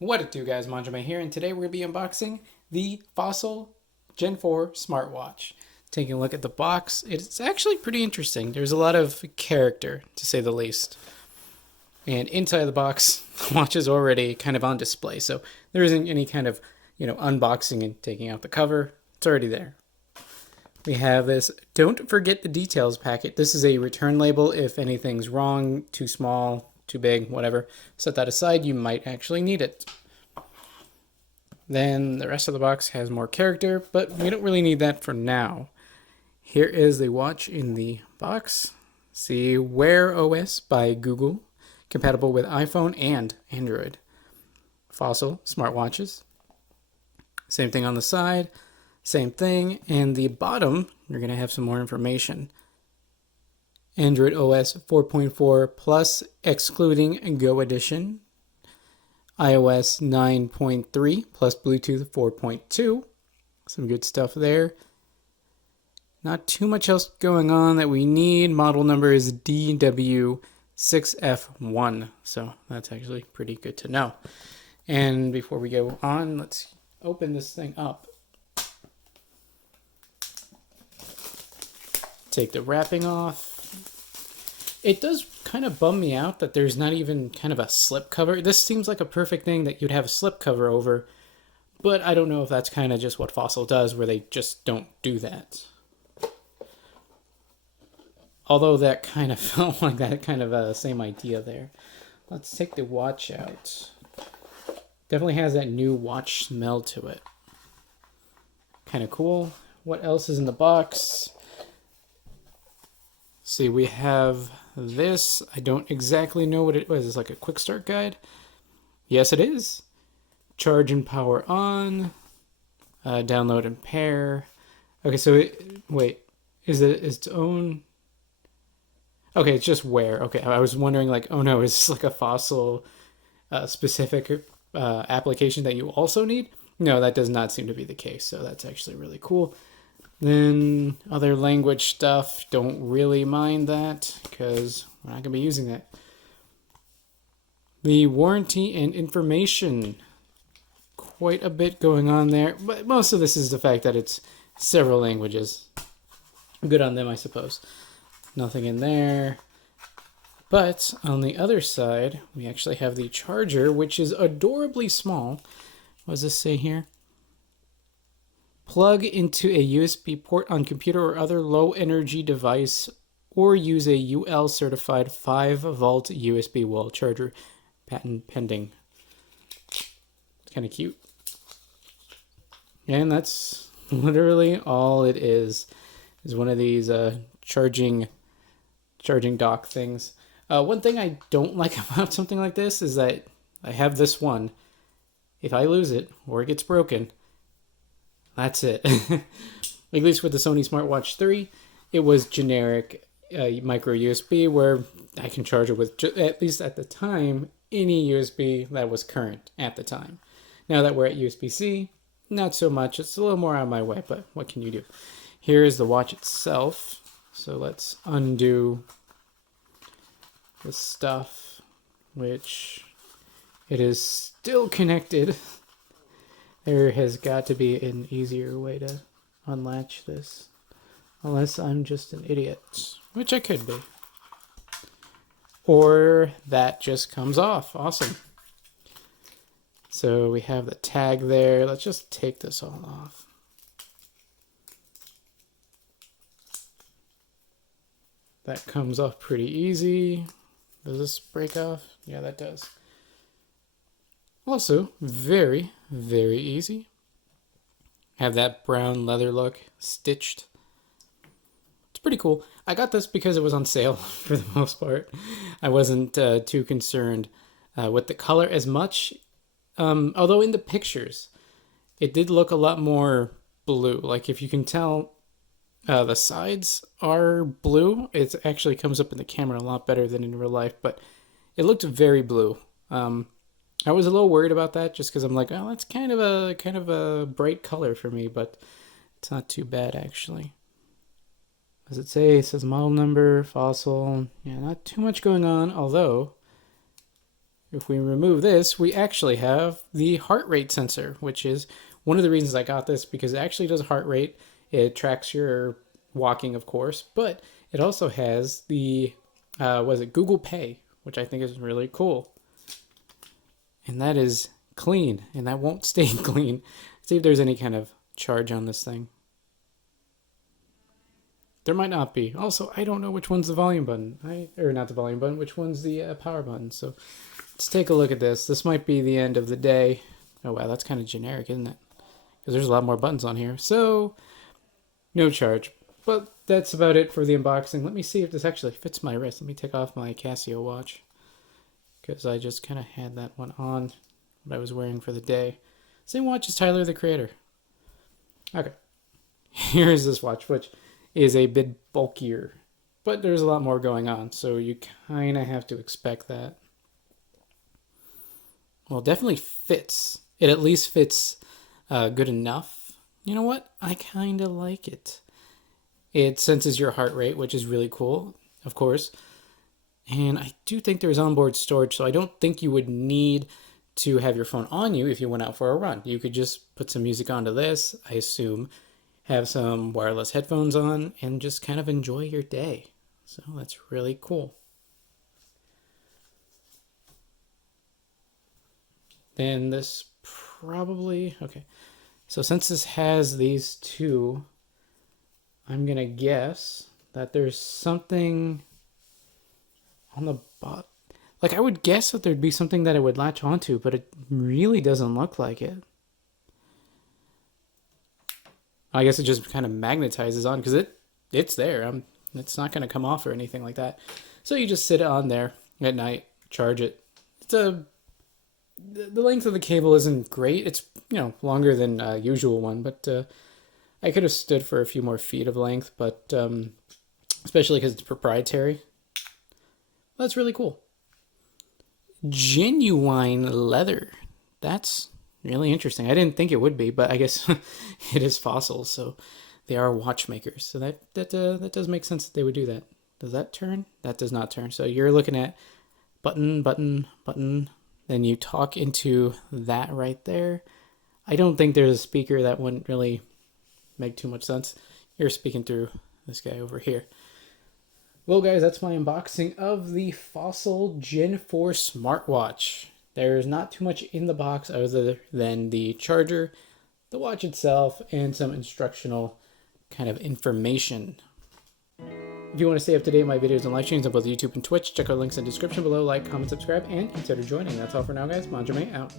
What it do, guys? Manjoume here, and today we're going to be unboxing the Fossil Gen 4 smartwatch. Taking a look at the box, it's actually pretty interesting. There's a lot of character, to say the least. And inside the box, the watch is already kind of on display, so there isn't any kind of, unboxing and taking out the cover. It's already there. We have this "Don't Forget the Details" packet. This is a return label if anything's wrong, too small, too big, whatever. Set that aside, you might actually need it. Then the rest of the box has more character, but we don't really need that for now. Here is the watch in the box. See, Wear OS by Google, compatible with iPhone and Android. Fossil smartwatches. Same thing on the side, same thing. And the bottom, you're going to have some more information. Android OS 4.4 Plus, excluding Go Edition. iOS 9.3 plus Bluetooth 4.2. Some good stuff there. Not too much else going on that we need. Model number is DW6F1. So that's actually pretty good to know. And before we go on, let's open this thing up. Take the wrapping off. It does kind of bum me out that there's not even kind of a slip cover. This seems like a perfect thing that you'd have a slip cover over, but I don't know if that's kind of just what Fossil does, where they just don't do that. Although that kind of felt like that kind of same idea there. Let's take the watch out. Definitely has that new watch smell to it. Kind of cool. What else is in the box? See, we have this. I don't exactly know what it was. It's like a quick start guide. Yes, it is. Charge and power on. Download and pair. Okay, so wait, is it its own? Okay, it's just wear. Okay, I was wondering like, oh no, is this like a Fossil specific application that you also need? No, that does not seem to be the case. So that's actually really cool. Then other language stuff, don't really mind that because we're not going to be using that. The warranty and information, quite a bit going on there, but most of this is the fact that it's several languages. Good on them, I suppose. Nothing in there. But on the other side, we actually have the charger, which is adorably small. What does this say here? Plug into a USB port on computer or other low-energy device, or use a UL-certified 5-volt USB wall charger. Patent pending. It's kind of cute. And that's literally all it is one of these charging dock things. One thing I don't like about something like this is that I have this one. If I lose it or it gets broken, that's it. At least with the Sony Smartwatch 3, it was generic micro USB where I can charge it with, at least at the time, any USB that was current at the time. Now that we're at USB-C, not so much. It's a little more out of my way, but what can you do? Here is the watch itself. So let's undo the stuff, which it is still connected. There has got to be an easier way to unlatch this. Unless I'm just an idiot, which I could be. Or that just comes off. Awesome. So we have the tag there. Let's just take this all off. That comes off pretty easy. Does this break off? Yeah, that does. Also, very, very easy. Have that brown leather look stitched. It's pretty cool. I got this because it was on sale for the most part. I wasn't too concerned with the color as much. Although in the pictures, it did look a lot more blue. Like if you can tell, the sides are blue. It actually comes up in the camera a lot better than in real life, but it looked very blue. I was a little worried about that just because I'm like, oh, that's kind of a bright color for me, but it's not too bad actually. Does it say? It says model number, Fossil. Yeah, not too much going on, although if we remove this, we actually have the heart rate sensor, which is one of the reasons I got this, because it actually does heart rate. It tracks your walking, of course, but it also has the, Google Pay, which I think is really cool. And that is clean, and that won't stay clean. See if there's any kind of charge on this thing. There might not be. Also, I don't know which one's the volume button. Or not the volume button, which one's the power button. So let's take a look at this. This might be the end of the day. Oh, wow, that's kind of generic, isn't it? Because there's a lot more buttons on here. So, no charge. But that's about it for the unboxing. Let me see if this actually fits my wrist. Let me take off my Casio watch, because I just kind of had that one on, what I was wearing for the day. Same watch as Tyler, the Creator. Okay. Here's this watch, which is a bit bulkier, but there's a lot more going on, so you kind of have to expect that. Well, it definitely fits. It at least fits good enough. You know what? I kind of like it. It senses your heart rate, which is really cool, of course. And I do think there's onboard storage, so I don't think you would need to have your phone on you if you went out for a run. You could just put some music onto this, I assume, have some wireless headphones on, and just kind of enjoy your day. So that's really cool. Then this probably, okay. So since this has these two, I'm gonna guess that there's something on the bottom. Like, I would guess that there'd be something that it would latch onto, but it really doesn't look like it. I guess it just kind of magnetizes on, because it's there. It's not going to come off or anything like that. So you just sit it on there at night, charge it. The length of the cable isn't great. It's, longer than a usual one, but I could have stood for a few more feet of length, but especially because it's proprietary. That's really cool. Genuine leather. That's really interesting. I didn't think it would be, but I guess it is fossils, so they are watchmakers. So that does make sense that they would do that. Does that turn? That does not turn. So you're looking at button, button, button. Then you talk into that right there. I don't think there's a speaker. That wouldn't really make too much sense. You're speaking through this guy over here. Well, guys, that's my unboxing of the Fossil Gen 4 smartwatch. There's not too much in the box other than the charger, the watch itself, and some instructional kind of information. If you want to stay up to date with my videos and live streams on both YouTube and Twitch, check out links in the description below. Like, comment, subscribe, and consider joining. That's all for now, guys. Manjoume out.